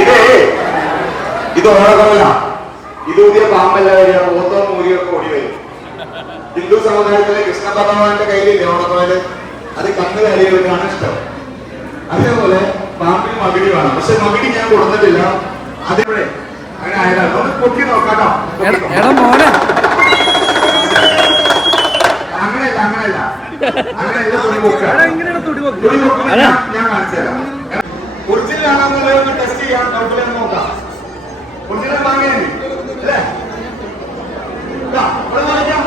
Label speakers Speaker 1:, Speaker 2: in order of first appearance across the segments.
Speaker 1: ഇതേ ഇത് ഒരാളല്ല ഇത് പുതിയ പാമ്പല്ല വരിക. ഓത്തോ മൂരിയൊക്കെ ഓടി വരും. ഹിന്ദു സമുദായത്തിലെ കൃഷ്ണ ഭഗവാന്റെ കയ്യിലില്ലേ ഓണക്കമൽ? അത് കന്ന് കരിയവർക്കാണ് ഇഷ്ടം. അതേപോലെ പാമ്പിന് മകിടി വേണം. പക്ഷെ മകിടി ഞാൻ കൊടുത്തിട്ടില്ല. അതിവിടെ അങ്ങനെ ആയതാണ്. ഒന്ന് പൊക്കി നോക്കാട്ടോ. അങ്ങനെയല്ല അങ്ങനെയല്ല. അങ്ങനെയല്ല തുണി പൊക്കുക
Speaker 2: എടാ ഇങ്ങനെയാണ് തുടി വെക്കുക
Speaker 1: തുണി പൊക്കുന്നത് ഞാൻ ഞാൻ കാണിച്ചു തരാം ഒറിജിനൽ ആണെന്നുള്ളത് ഒന്ന് ടെസ്റ്റ് ചെയ്യാൻ ഡൗട്ടില്ലെന്ന് നോക്കാം ഒറിജിനൽ വാങ്ങിയാണ് അല്ലേ ഇതാ, ഇവിടെ വാങ്ങിക്കാം.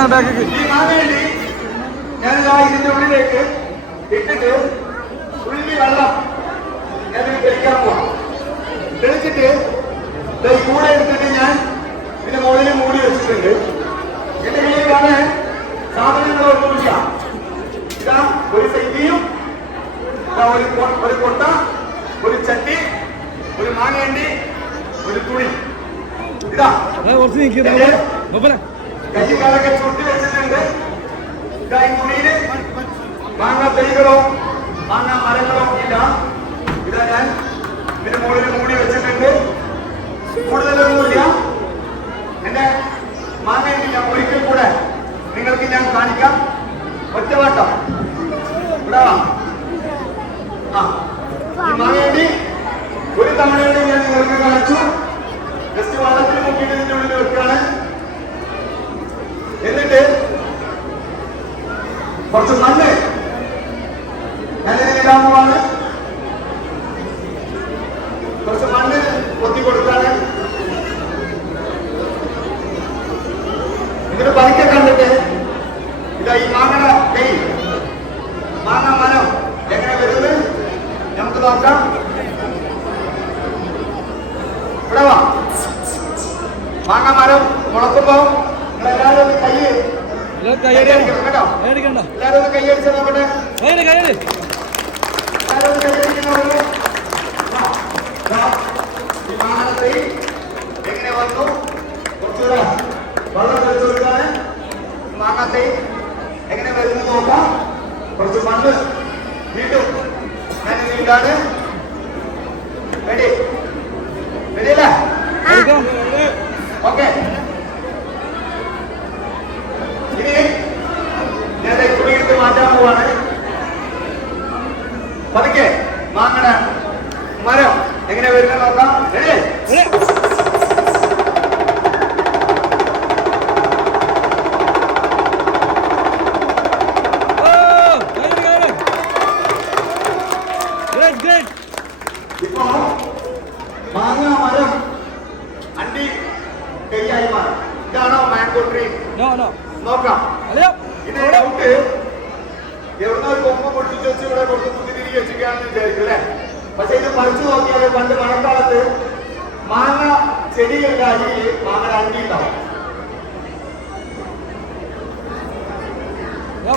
Speaker 1: മാങ്ങാണ്ടി.
Speaker 2: ബാക്കി ബാക്കി
Speaker 1: ഈ മാങ്ങേണ്ടി ഇതിന്റെ ഉള്ളിലേക്ക് ഇട്ടിട്ട് ഉള്ളി വെള്ളം ഞാൻ കഴിക്കാൻ പോവാം തെളിച്ചിട്ട് ദേ കൂടെ എടുത്തിട്ട് ഞാൻ ഇതിന്റെ മുകളിൽ മൂടി വെച്ചിട്ടുണ്ട് എന്റെ കയ്യിലാണ് സാധനങ്ങളൊന്നുമില്ല ഇതാ. ഒരു സൈഡിയും ഒരു ഒരു കൊട്ട ഒരു ചട്ടി ഒരു മാങ്ങേണ്ടി ഒരു തുണി ഇതാ.
Speaker 2: കുറച്ച് നിൽക്കുന്നത്
Speaker 1: കയ്യുകാലൊക്കെ ചുട്ടി വെച്ചിട്ടുണ്ട് ഈ തുണിയിൽ മാങ്ങ തൈകളോ മാങ്ങ മരങ്ങളോ ഇല്ല. ഇതാ ഞാൻ ഇതിന്റെ മുകളിൽ മൂടി വെച്ചിട്ടുണ്ട്. കൂടുതലൊന്നുമില്ല എന്റെ മാങ്ങ ഞാൻ ഒരിക്കൽ കൂടെ നിങ്ങൾക്ക് ഞാൻ കാണിക്കാം. ഒറ്റവട്ടം ഇവിടെ ആ. ഈ മാങ്ങേണ്ടി ഒരു തവണയുടെ ഞാൻ നിങ്ങൾക്ക് കാണിച്ചു. എന്നിട്ട് കുറച്ച് മണ്ണ്. പോവാണ് കുറച്ച് മണ്ണ് കൊത്തി കൊടുക്കാണ്. എന്നിട്ട് പതുക്കെ കണ്ടിട്ട് ഇതാ ഈ മാങ്ങ കൈ. മാങ്ങ മരം എങ്ങനെ വരുന്നത് നമുക്ക് നോക്കാം. ഇവിടെ വാ. മാങ്ങ മരം മുളക്കുമ്പോ നിങ്ങളെല്ലാവരും ഒന്ന് കൈ
Speaker 2: കയ്യടിയാണ്
Speaker 1: കേട്ടോ എല്ലാവരും കൈയടിച്ച് നോക്കട്ടെ
Speaker 2: കയ്യടി കയ്യടി
Speaker 1: എല്ലാവരും ഒന്ന് കൈയടിച്ച് നോക്കട്ടെ ദാ, ദാ, ഈ മാങ്ങ എങ്ങനെ വന്നു കുറച്ചുകൂടെ വെള്ളം തെളിച്ചു കൊടുക്കാണ് മാങ്ങാത്തൈ എങ്ങനെ വരുന്നു നോക്കാം കുറച്ച് മണ്ണ് വീണ്ടും ഞാൻ വീണ്ടാണ് റെഡി റെഡി അല്ലേ
Speaker 2: എടുക്കാം
Speaker 1: ഓക്കെ ഇനി ഞാൻ തുണി എടുത്ത് മാറ്റാൻ പോവാണ് പതുക്കെ മാങ്ങണ മരം എങ്ങനെ വരുന്നത് നോക്കാം.
Speaker 2: ഗ്രേറ്റ്
Speaker 1: ഇപ്പോ മാങ്ങ മരം അണ്ടി കൈയായി മാറും. ഇതാണോ മാംഗോ ട്രീ
Speaker 2: നോ നോ
Speaker 1: നോക്കാം. ഇത് ഡൗട്ട് എവിടുന്ന ഒരു കൊമ്പ് പൊട്ടിച്ചു വെച്ച് ഇവിടെ കൊടുത്ത് തിരികെ വെച്ചിരിക്കുകയാണെന്ന് വിചാരിക്കും അല്ലേ? പക്ഷെ ഇത് മറിച്ചു നോക്കിയാൽ പണ്ട് മഴക്കാലത്ത് മാങ്ങ ചെടികളുടെ അടിയിൽ മാങ്ങയുടെ അണ്ടി ഉണ്ടാവും.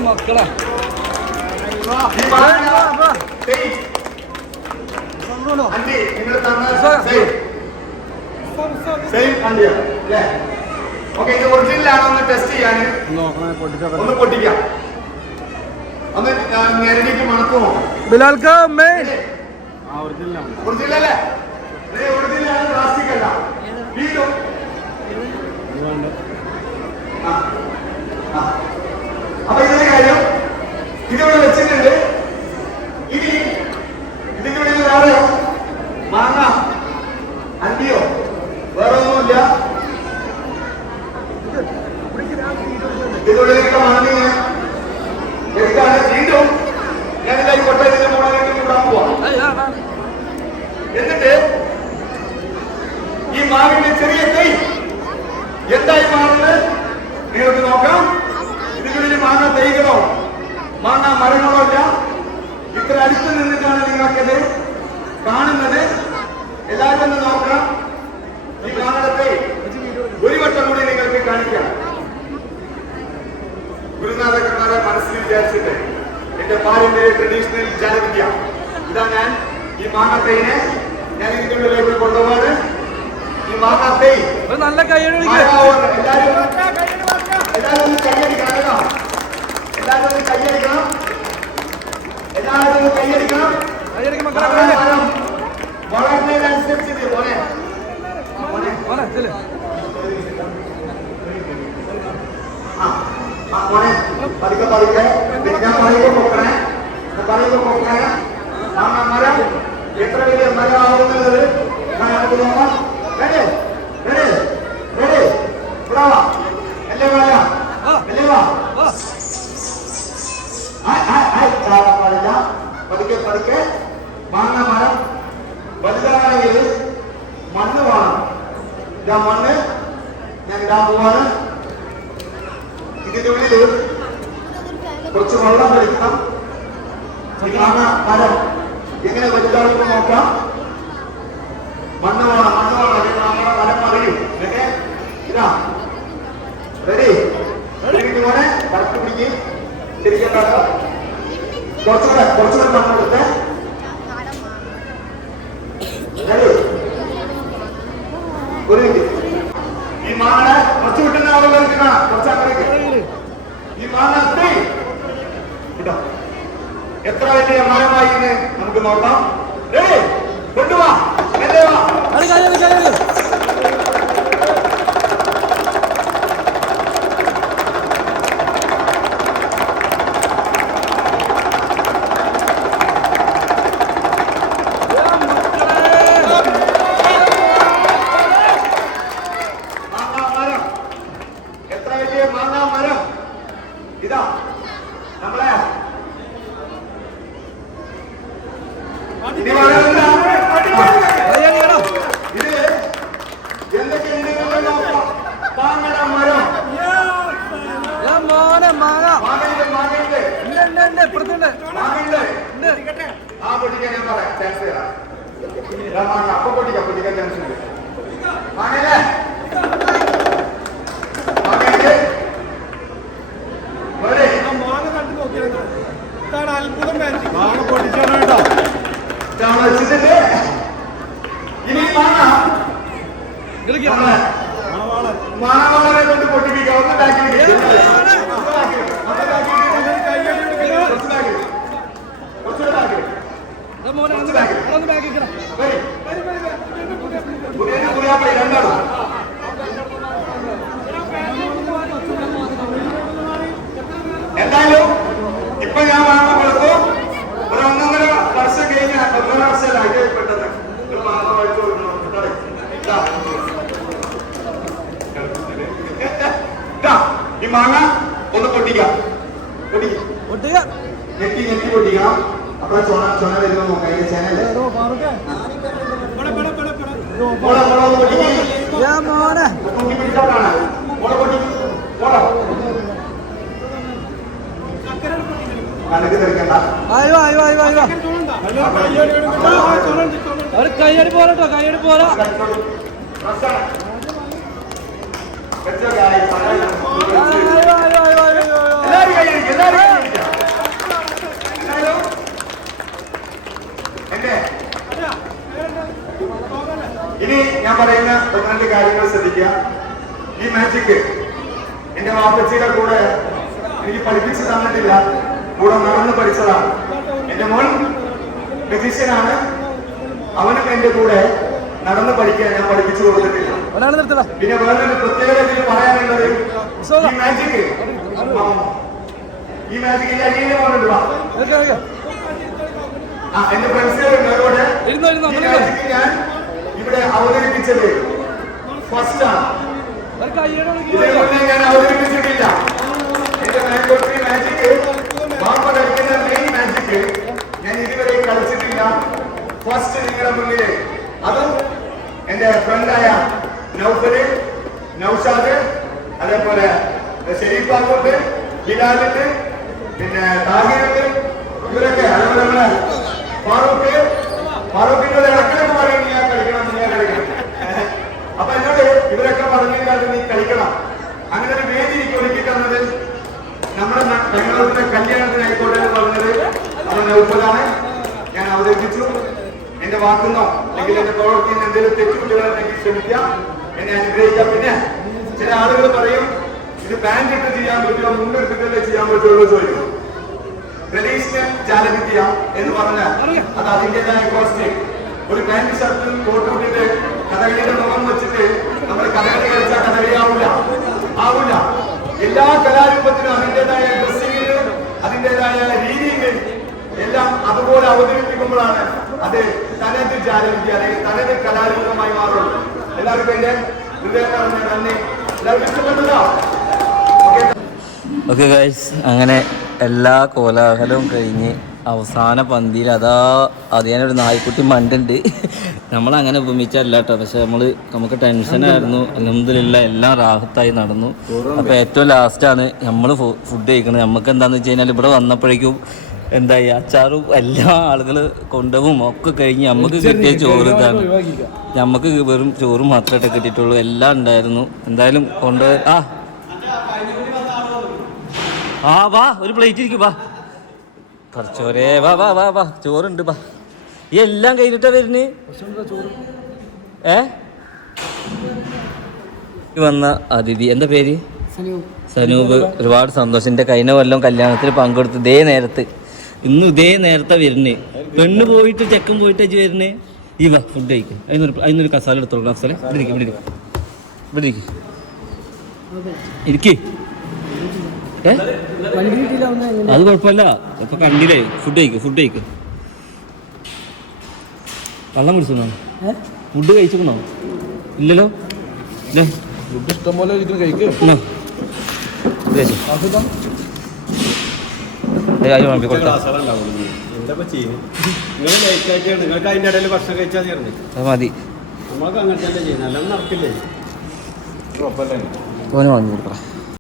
Speaker 2: മക്കളെ.
Speaker 1: അണ്ടി നിങ്ങൾ തന്ന ഓക്കെ ഇത് ഒറിജിനൽ ആണോ ഒന്ന് ടെസ്റ്റ് ചെയ്യാൻ?
Speaker 2: നോക്കണേ പൊട്ടിച്ചോ.
Speaker 1: ഒന്ന് പൊട്ടിക്കാം. ആ. ആ. അപ്പൊ ഇതിന്റെ കാര്യം ഇതിവിടെ വെച്ചിട്ടുണ്ട്. ഇനി ഇതിന്റെ വേറെ മാങ്ങ അണ്ടിയോ? വേറെ ഒന്നുമില്ല ഇതിന്റെ ഉള്ളിലൊക്കെ മാങ്ങ എടുക്കാണ് വീണ്ടും ഞാനിതാ ഈ കൊട്ട ഇതിന്റെ മുകളിലേക്ക് വിടാൻ പോവാം എന്നിട്ട് ഈ മാവിന്റെ ചെറിയ കൈ എന്തായി മാറുന്നത് നിങ്ങൾക്ക് നോക്കാം ഇതിനുള്ളിൽ മാങ്ങ തൈകളോ മാങ്ങ മരങ്ങളോ ഇല്ല ഇത്ര അടുത്ത് നിങ്ങൾക്കത് കാണുന്നത്? എല്ലാവരും ഒന്ന് നോക്കാം. ഈ കാണത്തെ ഒരു വട്ടം കൂടി നിങ്ങൾക്ക് കാണിക്കാം. ഗുരുനാഥകന്മാരെ മനസ്സിൽ വിചാരിച്ചിട്ട് എന്റെ പാരമ്പര്യ ട്രഡീഷണൽ ജാലവിദ്യ. ഇതാ ഞാൻ ഈ മാങ്ങത്തൈനെ ഞാൻ ഇതിന്റെ ഉള്ളിലേക്ക് കൊണ്ടുപോകാറ്. ഈ മാങ്ങത്തൈ
Speaker 2: നല്ല കൈയ്യടി
Speaker 1: എല്ലാവരും എല്ലാവരും ഒന്ന് കൈയടിക്കണം എല്ലാവരും ഒന്ന് കൈയടിക്കണം എല്ലാവരും ഒന്ന് കൈയടിക്കണം
Speaker 2: കൈയടിക്ക് മക്കളെ കൈയടി.
Speaker 1: വളർന്നതിനനുസരിച്ചിട്ട് മോനെ മോനെ
Speaker 2: മോനെ ചെല്ല്
Speaker 1: ആ ആ മോനെ പതുക്കെ പതുക്കെ പിന്നെ ഞാൻ പറയുമ്പോൾ പൊക്കണേ ഞാൻ പറയുമ്പോൾ പൊക്കണേ ആ മരം എത്ര വലിയ മരം ആവുന്നത് ഞാൻ നമുക്ക് നോക്കാം വലുതാണെങ്കിൽ മണ്ണ് വേണം. ഇതാ മണ്ണ്. ഞാൻ ഇടാൻ പോവാണ്. ഇതിന്റെ ഉള്ളിൽ കുറച്ച് വെള്ളം കഴിക്കണം മാങ്ങ മരം. എങ്ങനെ വലുതാണെന്ന് നോക്കാം? മണ്ണ് വേണം മണ്ണ് വേണം. അല്ലെങ്കിൽ മരം മറിയും. ഇതാ. റെഡി റെഡി മോനെ? കറക്റ്റ് പിടിക്കും. ശരിക്കും കുറച്ചുകൂടെ കുറച്ചുകൂടെ മണ്ണ് കൊടുത്തേ റെഡി ഒരു ഈ മാങ്ങ കുറച്ച് കിട്ടുന്ന ആളുകൾക്ക് കാണാം. ഈ മാങ്ങ അത്രേ കേട്ടോ. എത്ര വലിയ മരമായി നമുക്ക് നോക്കാം. കൊണ്ടുവാ മെല്ലെ വാ
Speaker 2: അത് കൈയടി കൈയടി
Speaker 1: മാങ്ങാ മരം എത്ര വലിയ മാങ്ങാ മരം ഇതാ നമ്മളെ ഇനി പറയുന്നില്ല.
Speaker 2: കൈയടിയടാ
Speaker 1: ഇത് എന്തൊക്കെയുണ്ട് എന്ന് നോക്കാം മാങ്ങട മരം
Speaker 2: ഞാൻ മോനെ മാങ്ങ
Speaker 1: മാങ്ങയുണ്ട് മാങ്ങയുണ്ട്
Speaker 2: ഉണ്ട് ഉണ്ട് ഉണ്ട് ഇപ്പുറത്തുണ്ട്
Speaker 1: മാങ്ങയുണ്ട്
Speaker 2: ഉണ്ട്
Speaker 1: ആ പൊട്ടിക്കാൻ ഞാൻ പറയാം. ചാൻസ് തരാം. അപ്പൊ പൊട്ടിക്കാം പൊട്ടിക്കാൻ ചാൻസ് ഉണ്ട് മാങ്ങയല്ലേ മാങ്ങയുണ്ട് പോരെ? ഇതാണ് വെച്ചിട്ടുണ്ട് ഇനി മാങ്ങ
Speaker 2: കളിക്കാം
Speaker 1: നമ്മളെ മാങ്ങകളെ കൊണ്ട് പൊട്ടിപ്പിക്കാം ഒന്ന് ബാക്കി വെക്ക്. ഒന്ന് ബാക്കി വെക്ക്. ഒന്ന് ബാക്കി വെക്ക്. കുറച്ച് ബാക്കി വെക്ക്. കുറച്ചുകൂടെ ബാക്കി വെക്ക്.
Speaker 2: എടാ മോനെ ഒന്ന് ബാക്ക് ഒന്ന് ബാക്ക് ഇരിക്കണം
Speaker 1: വരി. പുതിയ പുതിയാപ്പിളി രണ്ടാളും എന്തായാലും ഇപ്പൊ ഞാൻ മാങ്ങ കൊടുത്തു ഒരു ഒന്നൊന്നര വർഷം കഴിഞ്ഞ ഒന്നര വർഷം ആഗ്രഹപ്പെട്ടത് ഒരു മാങ്ങ കഴിച്ചു കൊടുക്കണം കേട്ടോ. ഇതാ. ഇതാ, ഈ മാങ്ങ ഒന്ന് പൊട്ടിക്കാം. പൊട്ടിക്കാം ഞെട്ടി ഞെട്ടി പൊട്ടിക്കാം അപ്പൊ ചൊണ ചൊണ വരുമ്പോ നോക്കാം
Speaker 2: അയ്യോ ഒരു കൈയടി പോരട്ടോ കൈയടി പോരാ.
Speaker 1: ഇനി ഞാൻ പറയുന്ന ഒന്ന് രണ്ട് കാര്യങ്ങൾ ശ്രദ്ധിക്കുക. ഈ മാജിക് എന്റെ വാപ്പച്ചിയുടെ കൂടെ എനിക്ക് പഠിപ്പിച്ചു തന്നിട്ടില്ല. കൂടെ നടന്ന് പഠിച്ചതാണ്. എന്റെ മോൻ ഫിസിഷ്യനാണ് അവനും എന്റെ കൂടെ നടന്ന് പഠിക്കാൻ ഞാൻ പഠിപ്പിച്ചു കൊടുത്തിട്ടില്ല.
Speaker 2: ഒരാൾ നിർത്തടാ.
Speaker 1: പിന്നെ വേറൊരു പ്രത്യേകത ഇതിൽ പറയാനുള്ളത്
Speaker 2: ഉത്സവം.
Speaker 1: ഈ മാജിക് ഈ മാജിക് എന്റെ അനിയനെ മോനുണ്ട് വാ.
Speaker 2: Okay okay.
Speaker 1: ആ എന്റെ ഫ്രണ്ട്സുകളുണ്ട് അതുകൊണ്ട്
Speaker 2: ഇരുന്നോ ഇരുന്നോ
Speaker 1: ഈ
Speaker 2: അങ്ങനെ
Speaker 1: മാജിക് ഞാൻ ഇവിടെ അവതരിപ്പിച്ചത് ഫസ്റ്റ് ആണ്.
Speaker 2: ഒരു കൈയടി
Speaker 1: ഇതിനു മുന്നേ ഞാൻ അവതരിപ്പിച്ചിട്ടില്ല. എന്റെ മാങ്കോട്രി മാജിക് ബാപ്പ കളിക്കുന്ന മെയിൻ മാജിക് ഞാൻ ഇതുവരെ കളിച്ചിട്ടില്ല. ഫസ്റ്റ് നിങ്ങളുടെ മുന്നിൽ അതും എന്റെ ഫ്രണ്ടായ നൗഫൽ നൗഷാദ് അതേപോലെ ഷെരീഫാക്കുണ്ട് ബിലാലുണ്ട് പിന്നെ താഹിറുണ്ട് ഇവരൊക്കെ അതുപോലെ നമ്മളെ ഫാറൂഖ് ഫാറൂഖിന്റെ ഇടക്കിലൊക്കെ പറയും ഞാൻ കളിക്കണം ആ കളിക്കണം. അപ്പൊ എന്നോട് ഇവരൊക്കെ പറഞ്ഞില്ലാതെ നീ കളിക്കണം. അങ്ങനെ ഒരു വേദി എനിക്ക് ഒരുക്കി തന്നത് നമ്മുടെ ഞങ്ങളുടെ കല്യാണത്തിനായിക്കോട്ടെ എന്ന് പറഞ്ഞത് അവൻ നൗഫലാണ്. ഞാൻ അവതരിപ്പിച്ചു. എന്റെ വാക്കുന്നോ അല്ലെങ്കിൽ എന്റെ പ്രവർത്തിയിൽ എന്തെങ്കിലും തെറ്റുകുട്ടികളുണ്ടെങ്കിൽ ക്ഷമിക്കാം എന്നെ അനുഗ്രഹിക്കാം പിന്നെ ചില ആളുകൾ പറയും ഇത് പാന്റ് ഇട്ട് ചെയ്യാൻ പറ്റുമോ? മുണ്ടെടുത്തിട്ടല്ലേ ചെയ്യാൻ പറ്റുമോ? എന്ന് ചോദിക്കും. ട്രഡീഷണൽ ജാലവിദ്യ എന്ന് പറഞ്ഞാൽ അത് അതിന്റെതായ കോസ്റ്റ് ഒരു പാന്റ് ഷർട്ടും കോട്ടും ഇട്ടിട്ട് കഥകളിയുടെ മുഖം വെച്ചിട്ട് നമ്മൾ കഥകളി കളിച്ചാൽ കഥകളി ആവില്ല ആവില്ല എല്ലാ കലാരൂപത്തിനും അതിന്റെതായ ഡ്രസ്സിങ്ങിന് അതിന്റെതായ രീതിയിൽ എല്ലാം അതുപോലെ അവതരിപ്പിക്കുമ്പോഴാണ് അത് തനത് ജാലവിദ്യ അല്ലെങ്കിൽ തനത് കലാരൂപമായി മാറുള്ളൂ. എല്ലാവർക്കും നന്ദി എല്ലാവർക്കും ഓക്കെ.
Speaker 3: ഗൈസ് അങ്ങനെ എല്ലാ കോലാഹലവും കഴിഞ്ഞ് അവസാന പന്തിയിൽ അതാ അതിനൊരു നായ്ക്കുട്ടി മണ്ടുണ്ട്. നമ്മളങ്ങനെ ഉപമിച്ചല്ല കേട്ടോ. പക്ഷെ നമ്മൾ നമുക്ക് ടെൻഷനായിരുന്നു അലഹമില്ല എല്ലാം റാഹത്തായി നടന്നു. അപ്പോൾ ഏറ്റവും ലാസ്റ്റാണ് നമ്മൾ ഫുഡ് കഴിക്കുന്നത് നമുക്ക് എന്താണെന്ന് വെച്ച് കഴിഞ്ഞാൽ ഇവിടെ വന്നപ്പോഴേക്കും എന്തായി? അച്ചാറും എല്ലാ ആളുകൾ കൊണ്ടവും ഒക്കെ കഴിഞ്ഞ് നമുക്ക് കിട്ടിയ ചോറ് ഇതാണ്. നമുക്ക് വെറും ചോറ് മാത്രമായിട്ട് കിട്ടിയിട്ടുള്ളൂ. എല്ലാം ഉണ്ടായിരുന്നു. എന്തായാലും കൊണ്ട് ആ. ആ വാ ഒരു പ്ലേറ്റ് ഇരിക്കും വാ. കുറച്ചോരേ വാ വാ വാ വാ. ചോറുണ്ട് വാ. ഈ എല്ലാം കഴിഞ്ഞിട്ടാ വരുന്ന? ഏ? വന്ന അതിഥി. എന്താ പേര്? സനൂപ്. ഒരുപാട് സന്തോഷം. എന്റെ കഴിഞ്ഞ കൊല്ലം കല്യാണത്തിൽ പങ്കെടുത്ത് ഇതേ നേരത്ത് ഇന്ന് ഇതേ നേരത്തെ വരുന്നേ. പെണ്ണ് പോയിട്ട് ചെക്കും പോയിട്ട് അജ് വരുന്നേ? ഈ വാ ഫുഡ് കഴിക്കും. അതിനൊരു അതിനൊരു കസാല എടുത്തോളൂ അഫ്സലെ ഇവിടെ ഇരിക്കും ഇവിടെ ഇരിക്കും. ഇവിടെ ഇരിക്കും. ഇരിക്കേ. ഏ? അത് കുഴപ്പമില്ല. ഇപ്പൊ കണ്ടില്ലേ? ഫുഡ് കഴിക്കും ഫുഡ് കഴിക്കും. വെള്ളം കുടിച്ചോ ഫുഡ് കഴിച്ചിക്കണോ ഇല്ലല്ലോ? ഇല്ലേ?
Speaker 2: ഫുഡ് ഇഷ്ടം പോലെ കഴിക്കും
Speaker 3: കഴിക്ക്. അത് വിളമ്പി കൊടുക്കാം. അത് മതി. ഓന് വാങ്ങി കൊടുക്കാം